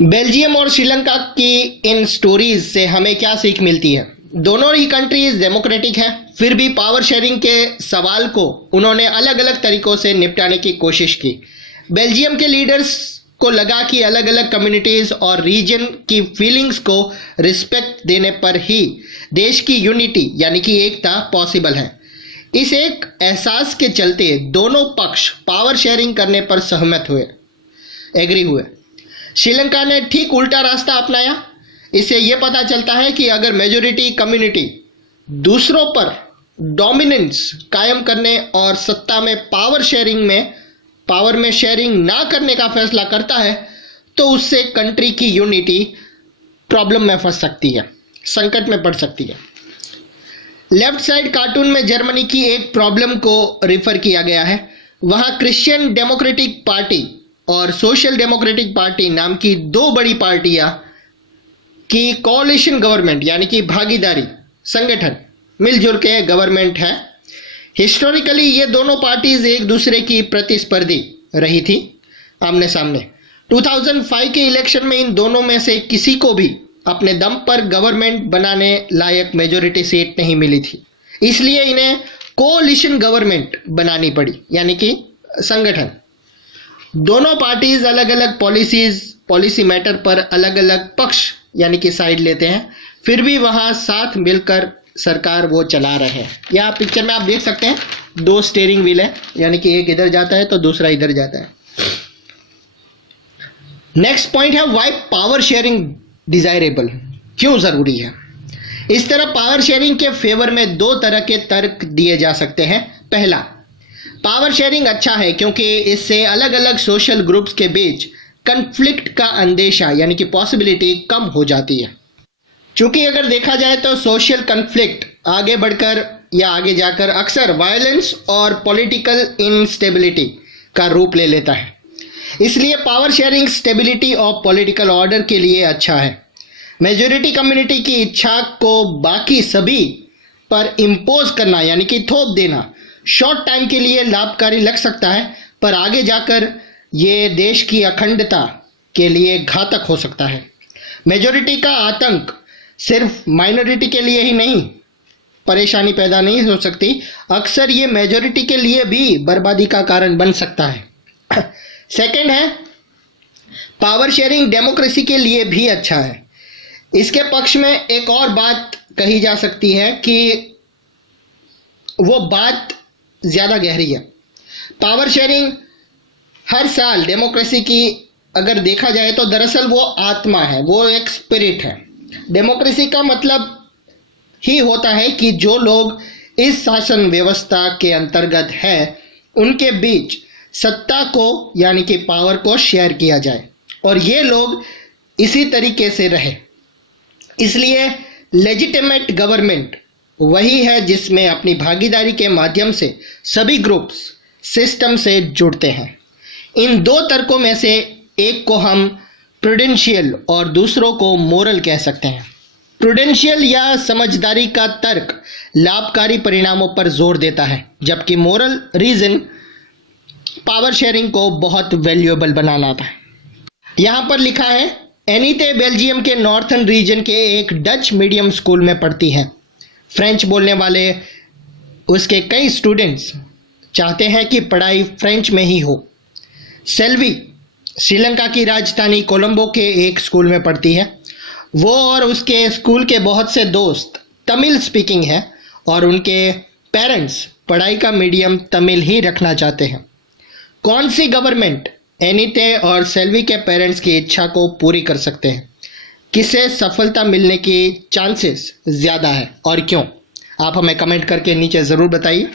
Belgium और श्रीलंका की in stories से हमें क्या सीख मिलती है? दोनों ही कंट्रीज डेमोक्रेटिक है, फिर भी पावर शेयरिंग के सवाल को उन्होंने अलग अलग तरीकों से निपटाने की कोशिश की। बेल्जियम के लीडर्स को लगा कि अलग अलग कम्युनिटीज और रीजन की फीलिंग्स को रिस्पेक्ट देने पर ही देश की यूनिटी यानी कि एकता पॉसिबल है। इस एक एहसास के चलते दोनों पक्ष पावर शेयरिंग करने पर सहमत हुए, एग्री हुए। श्रीलंका ने ठीक उल्टा रास्ता अपनाया। इससे यह पता चलता है कि अगर मेजॉरिटी कम्युनिटी दूसरों पर डोमिनेंस कायम करने और सत्ता में पावर में शेयरिंग ना करने का फैसला करता है तो उससे कंट्री की यूनिटी प्रॉब्लम में फंस सकती है, संकट में पड़ सकती है। लेफ्ट साइड कार्टून में जर्मनी की एक प्रॉब्लम को रिफर किया गया है। वहां क्रिश्चियन डेमोक्रेटिक पार्टी और सोशल डेमोक्रेटिक पार्टी नाम की दो बड़ी पार्टियां की कोalition गवर्नमेंट यानी कि भागीदारी संगठन मिलजुल के गवर्नमेंट है। हिस्टोरिकली ये दोनों पार्टीज एक दूसरे की प्रतिस्पर्धी रही थी आमने सामने। 2005 के इलेक्शन में इन दोनों में से किसी को भी अपने दम पर गवर्नमेंट बनाने लायक मेजॉरिटी सीट नहीं मिली थी, इसलिए इन्हें कोalition गवर्नमेंट बनानी पड़ी यानी कि संगठन। दोनों पार्टीज अलग अलग पॉलिसी मैटर पर अलग अलग पक्ष यानी कि साइड लेते हैं, फिर भी वहां साथ मिलकर सरकार वो चला रहे हैं। यहाँ पिक्चर में आप देख सकते हैं दो स्टीयरिंग व्हील है, यानी कि एक इधर जाता है तो दूसरा इधर जाता है। नेक्स्ट पॉइंट है व्हाई पावर शेयरिंग डिजायरेबल, क्यों जरूरी है। इस तरह पावर शेयरिंग के फेवर में दो तरह के तर्क दिए जा सकते हैं। पहला, पावर शेयरिंग अच्छा है क्योंकि इससे अलग अलग सोशल ग्रुप्स के बीच कन्फ्लिक्ट का अंदेशा यानी कि पॉसिबिलिटी कम हो जाती है। चूंकि अगर देखा जाए तो सोशल कन्फ्लिक्ट आगे बढ़कर या आगे जाकर अक्सर वायलेंस और पॉलिटिकल इनस्टेबिलिटी का रूप ले लेता है, इसलिए पावर शेयरिंग स्टेबिलिटी और पॉलिटिकल ऑर्डर के लिए अच्छा है। मेजॉरिटी कम्युनिटी की इच्छा को बाकी सभी पर इम्पोज करना यानी कि थोप देना शॉर्ट टाइम के लिए लाभकारी लग सकता है, पर आगे जाकर ये देश की अखंडता के लिए घातक हो सकता है। मेजॉरिटी का आतंक सिर्फ माइनॉरिटी के लिए ही नहीं परेशानी पैदा नहीं हो सकती, अक्सर ये मेजॉरिटी के लिए भी बर्बादी का कारण बन सकता है। सेकंड है, पावर शेयरिंग डेमोक्रेसी के लिए भी अच्छा है। इसके पक्ष में एक और बात कही जा सकती है कि वो बात ज्यादा गहरी है। पावर शेयरिंग हर साल डेमोक्रेसी की अगर देखा जाए तो दरअसल वो आत्मा है, वो एक स्पिरिट है। डेमोक्रेसी का मतलब ही होता है कि जो लोग इस शासन व्यवस्था के अंतर्गत है उनके बीच सत्ता को यानी कि पावर को शेयर किया जाए और ये लोग इसी तरीके से रहे। इसलिए लेजिटिमेट गवर्नमेंट वही है जिसमें अपनी भागीदारी के माध्यम से सभी ग्रुप्स सिस्टम से जुड़ते हैं। इन दो तर्कों में से एक को हम प्रूडेंशियल और दूसरों को मोरल कह सकते हैं। प्रूडेंशियल या समझदारी का तर्क लाभकारी परिणामों पर जोर देता है, जबकि मोरल रीजन पावर शेयरिंग को बहुत वैल्यूएबल बनाना था। यहाँ पर लिखा है, एनीते बेल्जियम के नॉर्थर्न रीजन के एक डच मीडियम स्कूल में पढ़ती है। फ्रेंच बोलने वाले उसके कई स्टूडेंट्स चाहते हैं कि पढ़ाई फ्रेंच में ही हो। सेल्वी श्रीलंका की राजधानी कोलंबो के एक स्कूल में पढ़ती है। वो और उसके स्कूल के बहुत से दोस्त तमिल स्पीकिंग है और उनके पेरेंट्स पढ़ाई का मीडियम तमिल ही रखना चाहते हैं। कौन सी गवर्नमेंट एनीते और सेल्वी के पेरेंट्स की इच्छा को पूरी कर सकते हैं? किसे सफलता मिलने की चांसेस ज़्यादा है और क्यों? आप हमें कमेंट करके नीचे ज़रूर बताइए।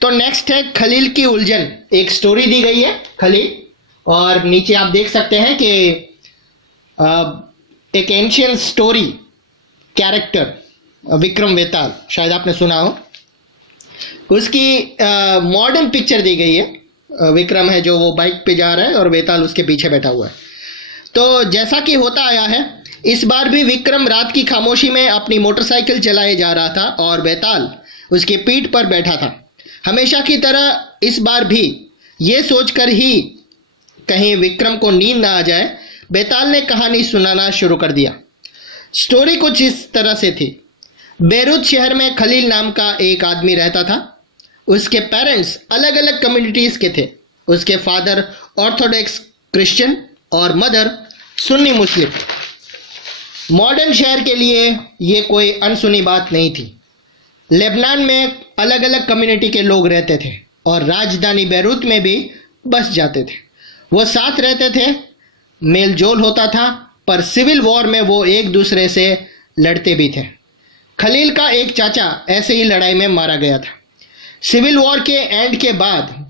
तो नेक्स्ट है खलील की उलझन। एक स्टोरी दी गई है खलील, और नीचे आप देख सकते हैं कि एक एंशियंट स्टोरी कैरेक्टर विक्रम वेताल, शायद आपने सुना हो, उसकी मॉडर्न पिक्चर दी गई है। विक्रम है जो वो बाइक पे जा रहा है और वेताल उसके पीछे बैठा हुआ है। तो जैसा कि होता आया है, इस बार भी विक्रम रात की खामोशी में अपनी मोटरसाइकिल चलाए जा रहा था और वेताल उसकी पीठ पर बैठा था। हमेशा की तरह इस बार भी ये सोचकर ही कहीं विक्रम को नींद ना आ जाए, बेताल ने कहानी सुनाना शुरू कर दिया। स्टोरी कुछ इस तरह से थी। बेरूत शहर में खलील नाम का एक आदमी रहता था। उसके पेरेंट्स अलग अलग कम्युनिटीज के थे। उसके फादर ऑर्थोडॉक्स क्रिश्चियन और मदर सुन्नी मुस्लिम। मॉडर्न शहर के लिए ये कोई अनसुनी बात नहीं थी। लेबनान में अलग अलग कम्युनिटी के लोग रहते थे और राजधानी बेरूत में भी बस जाते थे। वो साथ रहते थे, मेल जोल होता था, पर सिविल वॉर में वो एक दूसरे से लड़ते भी थे। खलील का एक चाचा ऐसे ही लड़ाई में मारा गया था। सिविल वॉर के एंड के बाद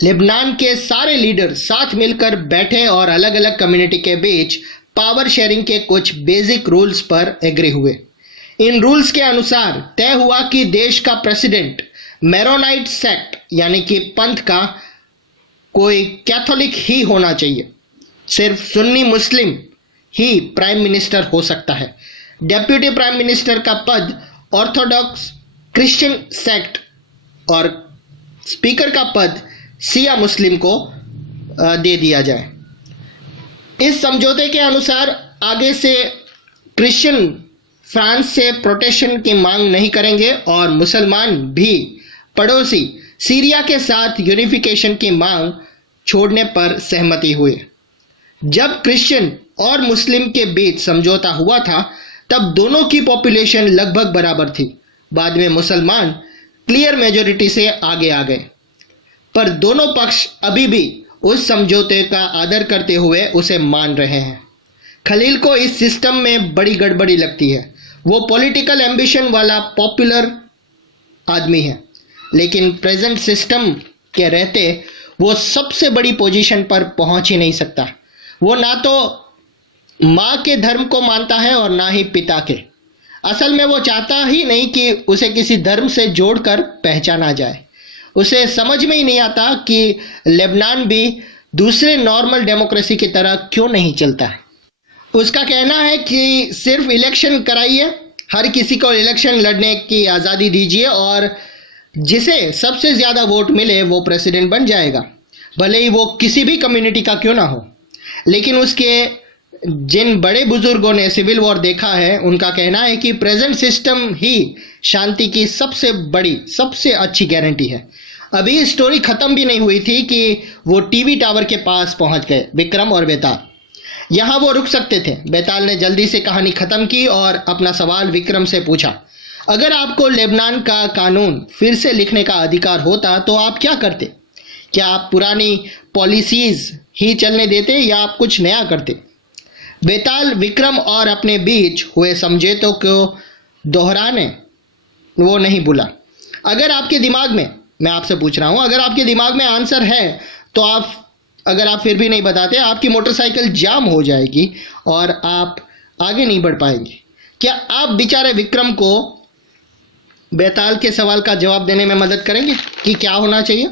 लेबनान के सारे लीडर साथ मिलकर बैठे और अलग अलग कम्युनिटी के बीच पावर शेयरिंग के कुछ बेसिक रूल्स पर एग्री हुए। इन रूल्स के अनुसार तय हुआ कि देश का प्रेसिडेंट मेरोनाइट सेक्ट यानी कि पंथ का कोई कैथोलिक ही होना चाहिए। सिर्फ सुन्नी मुस्लिम ही प्राइम मिनिस्टर हो सकता है। डेप्यूटी प्राइम मिनिस्टर का पद ऑर्थोडॉक्स क्रिश्चियन सेक्ट और स्पीकर का पद शिया मुस्लिम को दे दिया जाए। इस समझौते के अनुसार आगे से क्रिश्चियन फ्रांस से प्रोटेक्शन की मांग नहीं करेंगे और मुसलमान भी पड़ोसी सीरिया के साथ यूनिफिकेशन की मांग छोड़ने पर सहमति हुई। जब क्रिश्चियन और मुस्लिम के बीच समझौता हुआ था तब दोनों की पॉपुलेशन लगभग बराबर थी। बाद में मुसलमान क्लियर मेजॉरिटी से आगे आ गए, पर दोनों पक्ष अभी भी उस समझौते का आदर करते हुए उसे मान रहे हैं। खलील को इस सिस्टम में बड़ी गड़बड़ी लगती है। वो पॉलिटिकल एम्बिशन वाला पॉपुलर आदमी है, लेकिन प्रेजेंट सिस्टम के रहते वो सबसे बड़ी पोजीशन पर पहुंच ही नहीं सकता। वो ना तो माँ के धर्म को मानता है और ना ही पिता के। असल में वो चाहता ही नहीं कि उसे किसी धर्म से जोड़कर पहचाना जाए। उसे समझ में ही नहीं आता कि लेबनान भी दूसरे नॉर्मल डेमोक्रेसी की तरह क्यों नहीं चलता है। उसका कहना है कि सिर्फ इलेक्शन कराइए, हर किसी को इलेक्शन लड़ने की आज़ादी दीजिए और जिसे सबसे ज़्यादा वोट मिले वो प्रेसिडेंट बन जाएगा, भले ही वो किसी भी कम्युनिटी का क्यों ना हो। लेकिन उसके जिन बड़े बुजुर्गों ने सिविल वॉर देखा है उनका कहना है कि प्रेजेंट सिस्टम ही शांति की सबसे बड़ी सबसे अच्छी गारंटी है। अभी स्टोरी ख़त्म भी नहीं हुई थी कि वो टीवी टावर के पास पहुंच गए विक्रम और बेताल। यहाँ वो रुक सकते थे। बेताल ने जल्दी से कहानी ख़त्म की और अपना सवाल विक्रम से पूछा, अगर आपको लेबनान का कानून फिर से लिखने का अधिकार होता तो आप क्या करते? क्या आप पुरानी पॉलिसीज ही चलने देते या आप कुछ नया करते? बेताल विक्रम और अपने बीच हुए समझौतों को दोहराने वो नहीं भूला। अगर आपके दिमाग में, मैं आपसे पूछ रहा हूँ, अगर आपके दिमाग में आंसर है तो अगर आप फिर भी नहीं बताते, आपकी मोटरसाइकिल जाम हो जाएगी और आप आगे नहीं बढ़ पाएंगे। क्या आप बेचारे विक्रम को बेताल के सवाल का जवाब देने में मदद करेंगे कि क्या होना चाहिए?